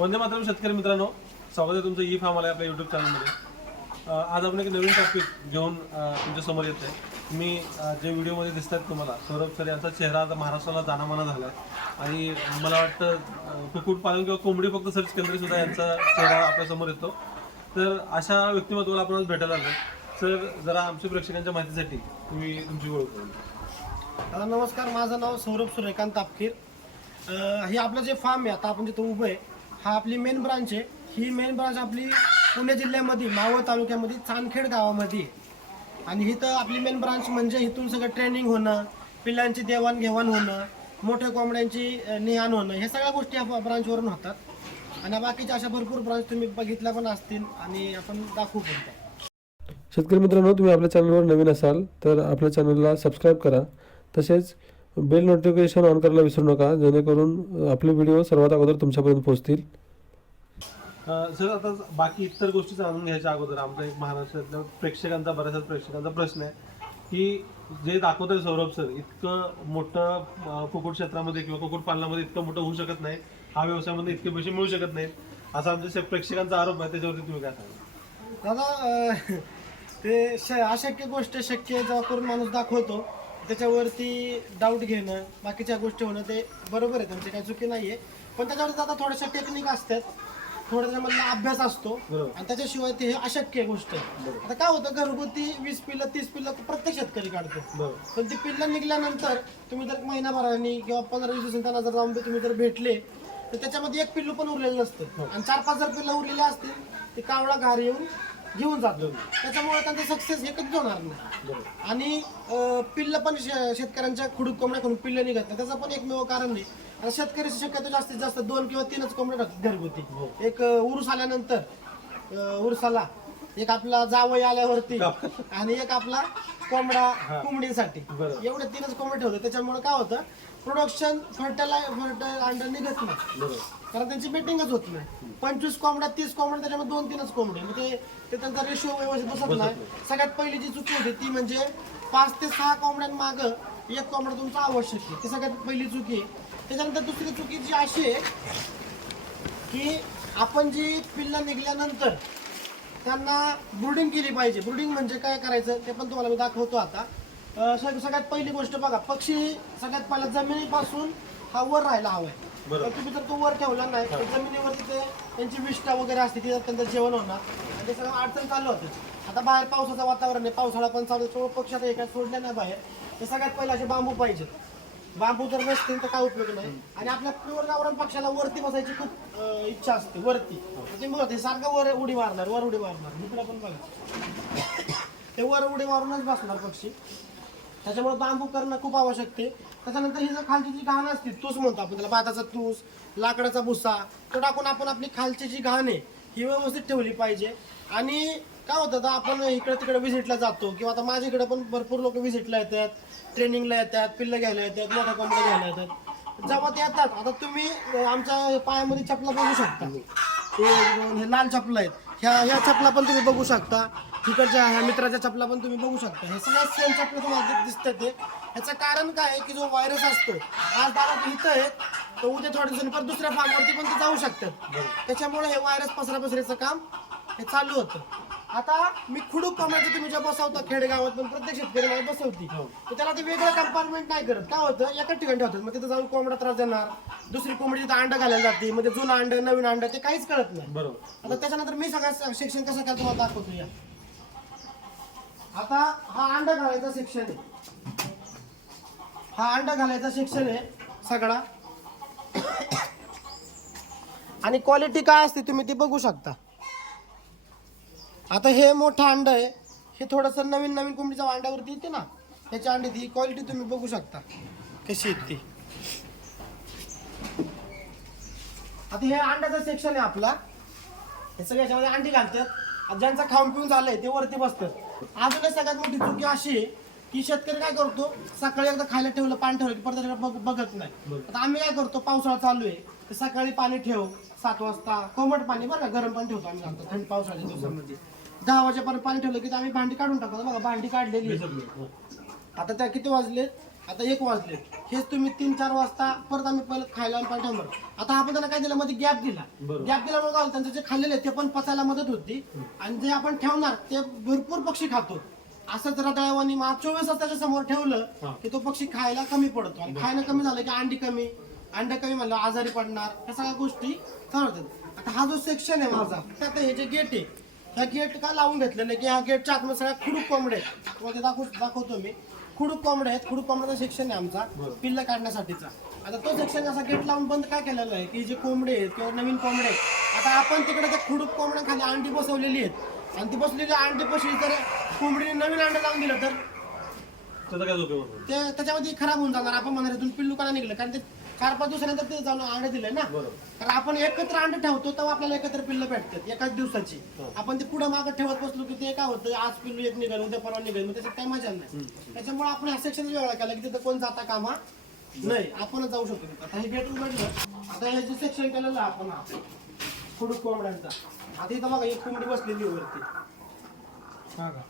वंदे मातरम शेतकरी मित्रांनो स्वागत आहे तुमचं ई फार्म आलं आपल्या यूट्यूब चॅनलमध्ये आज आपण एक नवीन टॉपिक घेऊन तुमच्यासमोर येत आहे मी जे व्हिडिओमध्ये दिसत आहेत तुम्हाला सौरभ सर यांचा चेहरा आता महाराष्ट्राला जाणामाना झाला आहे आणि मला वाटतं कुक्कुटपालन किंवा कोंबडी फक्त सर्च केंद्रसुद्धा यांचा चेहरा आपल्यासमोर येतो. तर अशा व्यक्तिमत्वाला आपण आज भेटायला आलो सर जरा आमच्या प्रेक्षकांच्या माहितीसाठी तुम्ही तुमची ओळख करून नमस्कार. माझं नाव सौरभ सूर्यकांत तापकीर हे आपलं जे फार्म आहे आता आपण जिथं उभं आहे हा आपली मेन ब्रांच आहे. ही मेन ब्रांच आपली पुणे जिल्ह्यामध्ये मावळ तालुक्यामध्ये चांदखेड गावामध्ये आणि इथं आपली मेन ब्रांच म्हणजे इथून सगळं ट्रेनिंग होणं पिल्लांची देवाणघेवाण होणं मोठ्या कोंबड्यांची नेहाण होणं ह्या सगळ्या गोष्टी या ब्रांचवरून होतात. आणि बाकीच्या अशा भरपूर ब्रांच तुम्ही बघितल्या पण असतील आणि आपण दाखवू पण शेतकरी मित्रांनो तुम्ही आपल्या चॅनलवर नवीन असाल तर आपल्या चॅनलला सबस्क्राईब करा. तसेच बेल नोटिफिकेशन ऑन करायला विसरू नका जेणेकरून आपले व्हिडिओ सर्वात अगोदर तुमच्यापर्यंत पोहोचतील. सर आता बाकी इतर गोष्टी जाणून घ्यायच्या अगोदर आमचा एक महाराष्ट्रातल्या प्रेक्षकांचा बऱ्याचशा प्रेक्षकांचा प्रश्न आहे की जे दाखवत आहे सौरभ सर इतकं मोठं अं, कुक्कुट क्षेत्रामध्ये किंवा कुक्कुट पालनामध्ये इतकं मोठं होऊ शकत नाही हा व्यवसायामध्ये इतके पैसे मिळू शकत नाहीत असा आमच्या शे- प्रेक्षकांचा आरोप आहे त्याच्यावरती तुम्ही काय सांगा दादा ते श अशक्य गोष्ट शक्य जेव्हा करून माणूस दाखवतो. त्याच्यावरती डाऊट घेणं बाकीच्या गोष्टी होणं ते बरोबर आहे त्यांची काही चुकी नाहीये. पण त्याच्यावर आता थोड्याशा टेक्निक असतात. थोडा त्याच्यामधला अभ्यास असतो. बरोबर. आणि त्याच्याशिवाय ते हे अशक्य गोष्ट आहे. आता काय होतं घरगुती वीस पिल्लं तीस पिल्लं प्रत्येक शेतकरी काढतो. बरोबर. पण ती पिल्लं निघाल्यानंतर तुम्ही जर महिनाभराने किंवा पंधरा वीस दिवसांनी त्यांना जर जाऊन तुम्ही जर भेटले तर त्याच्यामध्ये एक पिल्लू पण उरलेलं नसतं. आणि चार पाच जर पिल्लं उरलेले असतील ते कावळा घार येऊन घेऊन जातो त्याच्यामुळे त्यांचा सक्सेस हे कधीच होणार नाही. बरोबर आणि अं, पिल्लं पण शे- शेतकऱ्यांच्या खुडूक कोंबड्या खाऊन पिल्लं निघत नाही त्याचं पण एकमेव कारण नाही. आता शेतकरी शक्यतो जास्तीत जास्त दोन किंवा तीनच कोंबड्या टाकतात घरगुती. एक अं, उरूस आल्यानंतर अं, उरसाला एक आपला जावई आल्यावरती आणि एक आपला कोंबडा कोंबडीसाठी. बरोबर. एवढे तीनच कोंबडे ठेवते त्याच्यामुळे काय होतं प्रोडक्शन फर्टालाय फर्टाईल अंडर निघत नाही. कारण त्यांची मीटिंगच होत नाही. पंचवीस कोंबड्या तीस कोंबड्या त्याच्यामध्ये दोन तीनच कोंबडे मग ते ते त्यांचा रेशो व्यवस्थित बसत नाही. सगळ्यात पहिली जी चुकी होती ती म्हणजे पाच ते सहा कोंबड्यांमाग एक कोंबडा तुमचा आवश्यक आहे. ती सगळ्यात पहिली चुकी आहे. त्याच्यानंतर दुसरी चुकी जी अशी आहे की आपण जी पिल्लं निघल्यानंतर त्यांना ब्रुडिंग केली पाहिजे. ब्रुडिंग म्हणजे काय करायचं ते पण तुम्हाला मी दाखवतो आता. अं, सग- सगळ्यात पहिली गोष्ट बघा पक्षी सगळ्यात पहिला जमिनीपासून हा वर राहायला हवाय बरोबर. तर तुम्ही जर तो वर ठेवला नाही तर जमिनीवरती ते त्यांची विष्ठा वगैरे असते ती त्यांचं जेवण होणार. आणि ते सगळं अडचण चालू होते. आता बाहेर पावसाचं वातावरण आहे पावसाळा पण चालू आहे, तो पक्षी आता एका सोडल्या नाही बाहेर. ते सगळ्यात पहिले असे बांबू पाहिजेत. बांबू जर नसतील तर काय उपयोग नाही. आणि आपल्या प्युअर गावरान पक्षाला वरती बसायची खूप अं, इच्छा असते वरती. तर ते मग ते सारखं वर उडी मारणार वर उडी मारणार. इकडे पण बघा. ते वर उडी मारूनच बसणार पक्षी. त्याच्यामुळे बांबू करणं खूप आवश्यक आहे. त्याच्यानंतर ही जर खालची जी घाण असते तूस म्हणतो आपण त्याला भाताचा तूस लाकडाचा भुसा तो टाकून आपण आपली खालची जी घाण आहे ही व्यवस्थित ठेवली पाहिजे. आणि काय होतं आता आपण इकडे तिकडे व्हिजिटला जातो किंवा आता माझ्या इकडे पण भरपूर लोक व्हिजिटला येतात ट्रेनिंगला येतात पिल्लं घ्यायला येतात मोठ्या कंपन्या घ्यायला येतात. जेव्हा ते येतात आता तुम्ही आमच्या पायामध्ये चपला बघू शकता. हे लाल चपला आहेत. ह्या ह्या चपला पण तुम्ही बघू शकता. तिकडच्या ह्या मित्राच्या चपला पण तुम्ही बघू शकता. हे सगळ्या सेम चपला तुम्हाला दिसतात ते. ह्याचं कारण काय आहे की जो व्हायरस असतो आज दादा इथं आहे तर उद्या थोड्या दिवसांनी परत दुसऱ्या फार्मवरती पण ते जाऊ शकतात. त्याच्यामुळे हे व्हायरस पसरा पसरीचं काम हे चालू होतं. आता मी खुडूक कोंबड्याचं तुम्ही ज्या बसवता खेडेगावात पण प्रत्येक शेतकरी मला बसवती. तर त्याला ते वेगळं कंपार्टमेंट नाही करत. काय होतं? एकाच ठिकाणी ठेवतात. मग तिथं जाऊन कोंबडा त्रास देणार दुसरी कोंबडी तिथं अंडा घालायला जाते मग ते जुनं अंड नवीन अंड ते काहीच कळत नाही. बरोबर. आता त्याच्यानंतर मी सगळं सेक्शन कसं काय तुम्हाला दाखवतो या. आता हा अंडा घालायचा सेक्शन आहे. हा अंडा घालायचा सेक्शन आहे सगळा. आणि क्वालिटी काय असते तुम्ही ती बघू शकता. आता हे मोठं अंड आहे. हे थोडंसं नवीन नवीन कोंबडीच्या अंड्यावरती येते ना. ह्याच्या अंडी ही क्वालिटी तुम्ही बघू शकता. कशी येते ती. आता हे अंड्याचा सेक्शन आहे आपला. हे सगळ्याच्यामध्ये अंडी घालतात. आता ज्यांचं खाऊन पिऊन झालंय ते वरती बसतात. अजून एक सगळ्यात मोठी चुकी अशी आहे की शेतकरी काय करतो सकाळी एकदा खायला ठेवलं पाणी ठेवलं की परत त्याच्याकडे बघ- बघत नाही. आता आम्ही काय करतो पावसाळा चालू आहे तर सकाळी पाणी ठेव सात वाजता कोमट पाणी बरं का गरम पाणी ठेवतो आम्ही घालतो थंड पावसाळ्याच्या दिवसामध्ये. दहा वाजेपर्यंत पाणी ठेवलं की आम्ही भांडी काढून टाकतो. बघा भांडी काढलेली आहे. आता त्या किती वाजले? आता एक वाजले. हेच तुम्ही तीन चार वाजता परत आम्ही परत खायला आणि पाणी ठेवणार आता आपण त्यांना काय दिलं? मध्ये गॅप दिला. गॅप दिल्यामुळे काय त्यांचं जे खाल्लेलं ते पण पचायला मदत होती. आणि जे आपण ठेवणार ते भरपूर पक्षी खातो. असंच रताळ्यावानी मग चोवीस त्याच्यासमोर ठेवलं. की तो पक्षी खायला कमी पडतो. आणि खायला कमी झालं की अंडी कमी. अंडे कमी म्हणलं आजारी पडणार. ह्या सगळ्या गोष्टी चालवतात आता हा जो सेक्शन आहे माझा आता हे जे गेट आहे ह्या गेट का लावून घेतलेलं की ह्या गेटच्या आतमध्ये सगळ्या खुडूक कोंबडे तुम्हाला दाखवू दाखवतो मी. खुडूक कोंबडे आहेत. खुडूक कोंबड्याचा सेक्शन आहे आमचा. पिल्ल काढण्यासाठीचा. आता तो सेक्शन असा गेट लावून बंद काय केलेला आहे? की जे कोंबडे आहेत किंवा नवीन कोंबडे आहेत. आता आपण तिकडे त्या खुडूक कोंबड्यांखाली अंडी बसवलेली आहेत. आणि ती बसलेली अंडी पशी जर कोंबडीने नवीन अंडे लावून दिलं तर? त्याचा काय उपयोग होतो? ते त्याच्यामध्ये खराब होऊन जाणार. आपण म्हणणार इथून पिल्लू का निघलं? कारण ते चार पाच दिवसानंतर ते जाऊन अंडे दिले ना. बरोबर. कारण आपण एकत्र अंडे ठेवतो तेव्हा आपल्याला एकत्र पिल्लं भेटतात एकाच दिवसाची. आपण ते पुढे मागे ठेवत बसलो की ते काय होतं आज पिल्लू एक निघेल उद्या परवा निघेल मग त्याच्यात काही मजा नाही. त्याच्यामुळे आपण हा सेक्शन वेगळा केला की तिथं कोण जाता कामा नाही. आपणच जाऊ शकतो तिथं. आता हे गेट उघडलं आता हे जे सेक्शन केलेलं आहे आपण हा, खुडूक कोंबड्यांचा. आता इथं बघा एक कोंबडी बसलेली आहे वरती. हा का?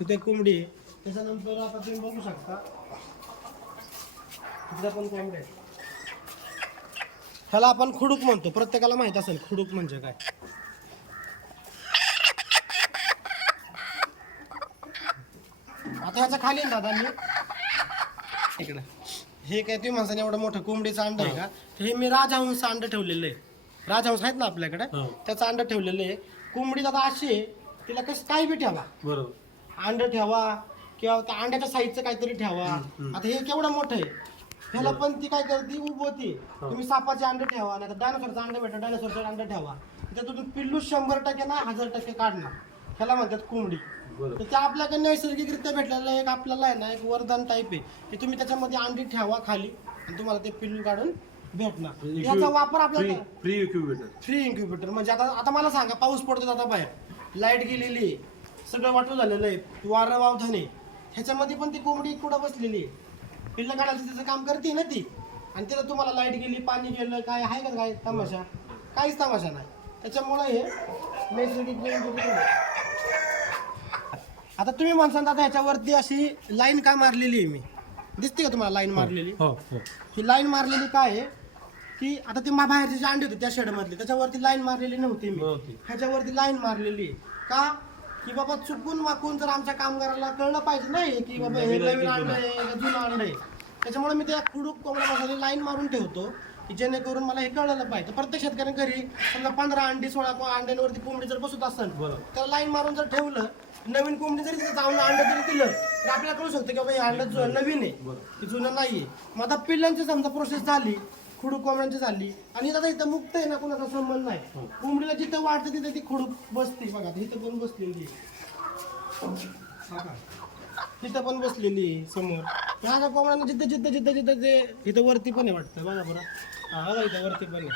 तिथे कोंबडी आहे. त्याच्यानंतर आता तुम्ही बघू शकता. तिथे पण ह्याला आपण खुडूक म्हणतो. प्रत्येकाला माहीत असेल खुडूक म्हणजे काय. आता ह्याच्या खाली ना दादा मी. इकडे. हे काय तुम्ही म्हणता एवढं मोठं कोंबडीचं अंड आहे का? तर हे मी राजहंस अंड ठेवलेलं आहे. राजहंस आहेत ना आपल्याकडे? हा. त्याचं अंड ठेवलेलं आहे. कोंबडी दादा अशी आहे तिला कसं काही बी ठेवा. बरोबर. अंड ठेवा किंवा त्या अंड्याच्या साईजचं काहीतरी ठेवा. आता हे केवढं मोठं आहे? ह्याला पण ती काय करते उभवती. तुम्ही सापाचे अंडे ठेवा नाही तर डायनासोरचा अंडे भेटा डायनासोरचे अंडे ठेवा. त्यातून पिल्लू शंभर टक्के ना हजार टक्के काढणार. ह्याला म्हणतात कोंबडी. तर ते आपल्याकडे नैसर्गिकरित्या भेटलेलं एक आपल्याला आहे ना एक वरदान टाईप आहे. की तुम्ही त्याच्यामध्ये अंडी ठेवा खाली आणि तुम्हाला ते पिल्लू काढून भेटणार. याचा वापर आपल्याला फ्री इक्विपेटर फ्री इन्क्युबेटर म्हणजे आता आता मला सांगा पाऊस पडतो आता बाहेर. लाइट गेलेली आहे. सगळं वाटू झालेलं आहे. वारं वावधाने ह्याच्यामध्ये पण ती कोंबडी कुठं बसलेली आहे? पिल्लं काढायचं तिचं काम करते ना ती. आणि तिथं तुम्हाला लाइट गेली पाणी गेलं काय आहे का काय तमाशा? काहीच तमाशा नाही. त्याच्यामुळं हे नैसर्गिक. आता तुम्ही म्हणसान आता ह्याच्यावरती अशी लाईन का मारलेली आहे मी? दिसते का तुम्हाला लाईन मारलेली? हो हो. ही लाईन मारलेली काय आहे? की आता ती मा बाहेरचे जे अंडे होते त्या शेडमधले त्याच्यावरती लाईन मारलेली नव्हती मी. नव्हती. ह्याच्यावरती लाईन मारलेली आहे. का? की बाबा चुकून वाकून जर आमच्या कामगाराला कळलं पाहिजे नाही की बाबा हे नवीन आहे की जुनं? अंड आहे का जुनं अंड आहे त्याच्यामुळे मी त्या खुडूक कोंबड्या मसाले लाईन मारून ठेवतो की जेणेकरून मला हे कळलं पाहिजे प्रत्येक शेतकऱ्याने घरी समजा पंधरा अंडी सोळा अंड्यांवरती कोंबडी जर बसत असेल. तर लाईन मारून जर ठेवलं नवीन कोंबडी जरी जाऊन अंड जरी दिलं तर आपल्याला कळू शकतं की बाबा हे अंड जु- नवीन आहे की जुनं नाहीये मग आता पिल्लांची समजा प्रोसेस झाली खुडूक कोंबड्यांची झाली आणि आता इथं मुक्त आहे ना कोणाचा संबंध नाही. कोंबडीला जिथं वाटतं तिथं ती खुडूक बसते बघा इथं पण बसलेली. तिथं पण बसलेली समोर. माझ्या कोंबड्यांना जिथं जिथं जिथं जिथं ते इथं वरती पण आहे वाटतं बघा बरं. हा इथं वरती पण आहे.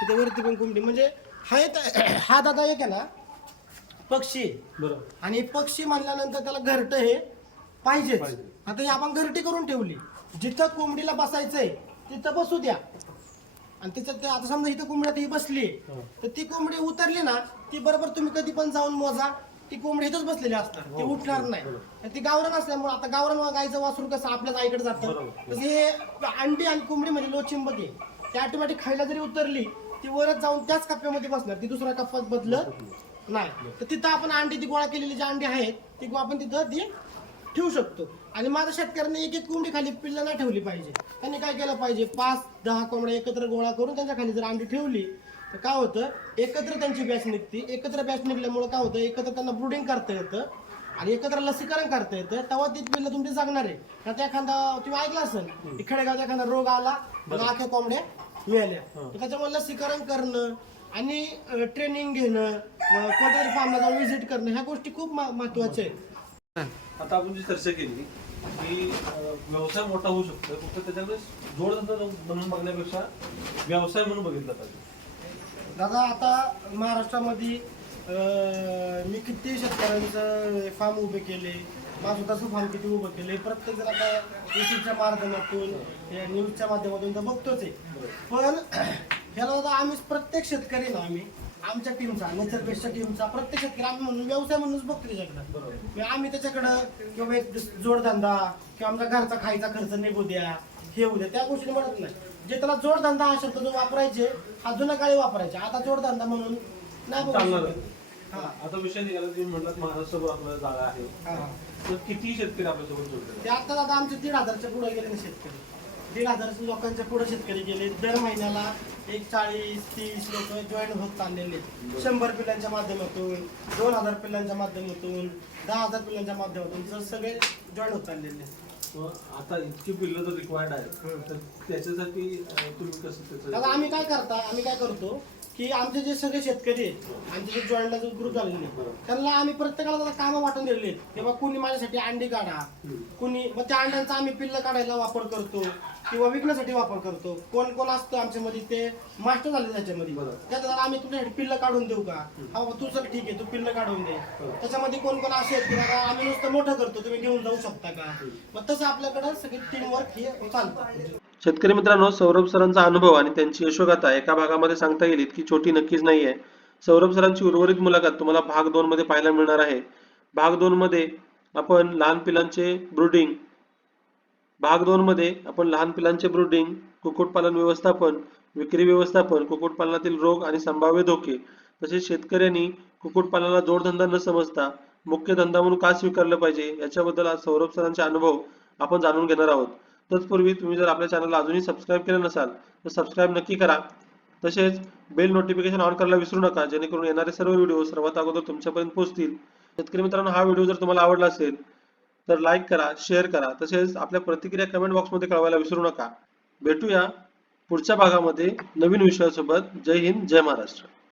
तिथं वरती पण कोंबडी म्हणजे हा हा दादा एक आहे ना पक्षी. बरोबर. आणि पक्षी म्हणल्यानंतर त्याला घरटं हे पाहिजेच. पाहिजे. आता ही आपण घरटी करून ठेवली. जिथं कोंबडीला बसायचंय तिथं बसू द्या. आणि तिथं ते आता समजा इथं कोंबडी आता ही बसली हो. तर ती कोंबडी उतरली ना ती बरोबर तुम्ही कधी पण जाऊन मोजा ती कोंबडी इथंच बसलेली असणार ती हो, उठणार नाही. आणि ती गावरान असल्यामुळे आता गावरान गायचं वासरू कसं आपल्याच आईकडे जातं. तसं हे अंडी आणि कोंबडी म्हणजे लोचिंबक आहे. ती ऑटोमॅटिक खायला जरी उतरली ती वरच जाऊन त्याच कप्प्यामध्ये बसणार ती दुसऱ्या कप्प्यात बदलत नाही. तर तिथं आपण अंडी ती गोळा केलेली जी अंडी आहेत ती आपण तिथं ती ठेवू शकतो. आणि माझ्या शेतकऱ्यांनी एक एक कोंबडी खाली पिल्लं नाही ठेवली पाहिजे. त्यांनी काय केलं पाहिजे? पाच दहा कोंबड्या एकत्र गोळा करून त्यांच्या खाली जर अंडी ठेवली तर काय होतं? एकत्र त्यांची बॅच निघते. एकत्र बॅच निघल्यामुळे काय होतं? एकत्र त्यांना ब्रुडिंग करता येतं. आणि एकत्र लसीकरण करता येतं. तेव्हा ती पिल्लं तुमची जगणार आहे. आता एखादा तुम्ही ऐकलं असेल की खेडेगावात एखादा रोग आला आख्या कोंबड्या मिळाल्या. तर त्याच्यामुळे लसीकरण करणं आणि ट्रेनिंग घेणं व कोणत्यातरी फार्मला जाऊन व्हिजिट करणं ह्या गोष्टी खूप मा- महत्त्वाच्या आहेत. आता आपण जी चर्चा केली की व्यवसाय मोठा होऊ शकतो फक्त त्याच्याकडे जोडधंदा म्हणून बघण्यापेक्षा व्यवसाय म्हणून बघितला पाहिजे. दादा आता महाराष्ट्रामध्ये अं, मी किती शेतकऱ्यांचं फार्म उभे केले माझं स्वतःचं फार्म किती उभं केले प्रत्येक जण आता युट्यूबच्या माध्यमातून या न्यूजच्या माध्यमातून तर बघतोच आहे. पण ह्याला दादा आम्ही प्रत्येक शेतकरी ना आम्ही आमच्या टीमचा नेचर बेस्टच्या टीमचा प्रत्येक शेतकरी आम्ही म्हणून व्यवसाय म्हणूनच बघतो त्याच्याकडे. आम्ही त्याच्याकडं किंवा एक जोडधंदा किंवा आमचा घरचा खायचा खर्च निघू द्या हे होऊ द्या त्या गोष्टी म्हणत नाही. जे त्याला जोडधंदा हा शब्द जो वापरायचे हा जुन्या काळी वापरायचे. आता जोडधंदा म्हणून नाही चालणार. हा, आता विषय निघाला तुम्ही म्हणलात महाराष्ट्रभर आपल्याला जागा आहे. हा. तर किती शेतकरी आपल्यासोबत जोडले ते आता आता आमचे दीड हजारच्या पुढे गेले ना शेतकरी. दीड हजार लोकांच्या पुढे शेतकरी गेले. दर महिन्याला एक चाळीस तीस लोक जॉईन होत चाललेले. शंभर पिल्लांच्या माध्यमातून दोन हजार पिल्लांच्या माध्यमातून दहा हजार पिल्लांच्या माध्यमातून जर सगळे जॉईन होत चाललेले. मग आता इतकी बिल्ल जर रिक्वायर्ड आहे तर त्याच्यासाठी तुम्ही कसं आता त्याचं आम्ही काय करता आम्ही काय करतो की आमचे जे सगळे शेतकरी आहेत आमचे जे जॉईंटला जो ग्रुप झालेले आहेत, त्यांना आम्ही प्रत्येकाला आता कामं वाटून दिलेली आहेत. किंवा कुणी माझ्यासाठी अंडी काढा. कुणी मग त्या अंड्यांचा आम्ही पिल्ल काढायला वापर करतो. किंवा विकण्यासाठी वापर करतो. कोण कोण असतं आमच्यामध्ये ते मास्टर झाले त्याच्यामध्ये बरोबर. त्याच्यात आम्ही तुमच्यासाठी पिल्ल काढून देऊ का? हा बाबा तू चल ठीक आहे तू पिल्ल काढून दे. त्याच्यामध्ये कोण कोण असे आहेत की आम्ही नुसतं मोठं करतो तुम्ही घेऊन जाऊ शकता का? मग तसं आपल्याकडं सगळी टीम वर्क हे चालतं. शेतकरी मित्रांनो सौरभ सरांचा अनुभव आणि त्यांची यशोगाथा एका भागामध्ये सांगता येईल इतकी छोटी नक्कीच नाहीये. सौरभ सरांची उर्वरित मुलाखत तुम्हाला भाग दोन मध्ये पाहायला मिळणार आहे. भाग दोन मध्ये आपण लहान पिलांचे ब्रुडिंग भाग दोन मध्ये आपण लहान पिलांचे ब्रुडिंग कुक्कुटपालन व्यवस्थापन विक्री व्यवस्थापन कुक्कुटपालनातील रोग आणि संभाव्य धोके तसेच शेतकऱ्यांनी कुक्कुटपालनाला जोडधंदा न समजता मुख्य धंदा म्हणून का स्वीकारलं पाहिजे याच्याबद्दल आज सौरभ सरांचे अनुभव आपण जाणून घेणार आहोत. तत्पूर्वी तुम्ही जर आपल्या चॅनलला अजूनही सबस्क्राईब केलं नसाल तर सबस्क्राईब नक्की करा. तसेच बेल नोटिफिकेशन ऑन करायला विसरू नका जेणेकरून येणारे सर्व व्हिडिओ सर्वात अगोदर तुमच्यापर्यंत पोहोचतील. शेतकरी मित्रांनो हा व्हिडिओ जर तुम्हाला आवडला असेल तर लाईक करा शेअर करा. तसेच आपल्या प्रतिक्रिया कमेंट बॉक्समध्ये कळवायला विसरू नका. भेटूया पुढच्या भागामध्ये नवीन विषयासोबत. जय हिंद जय महाराष्ट्र.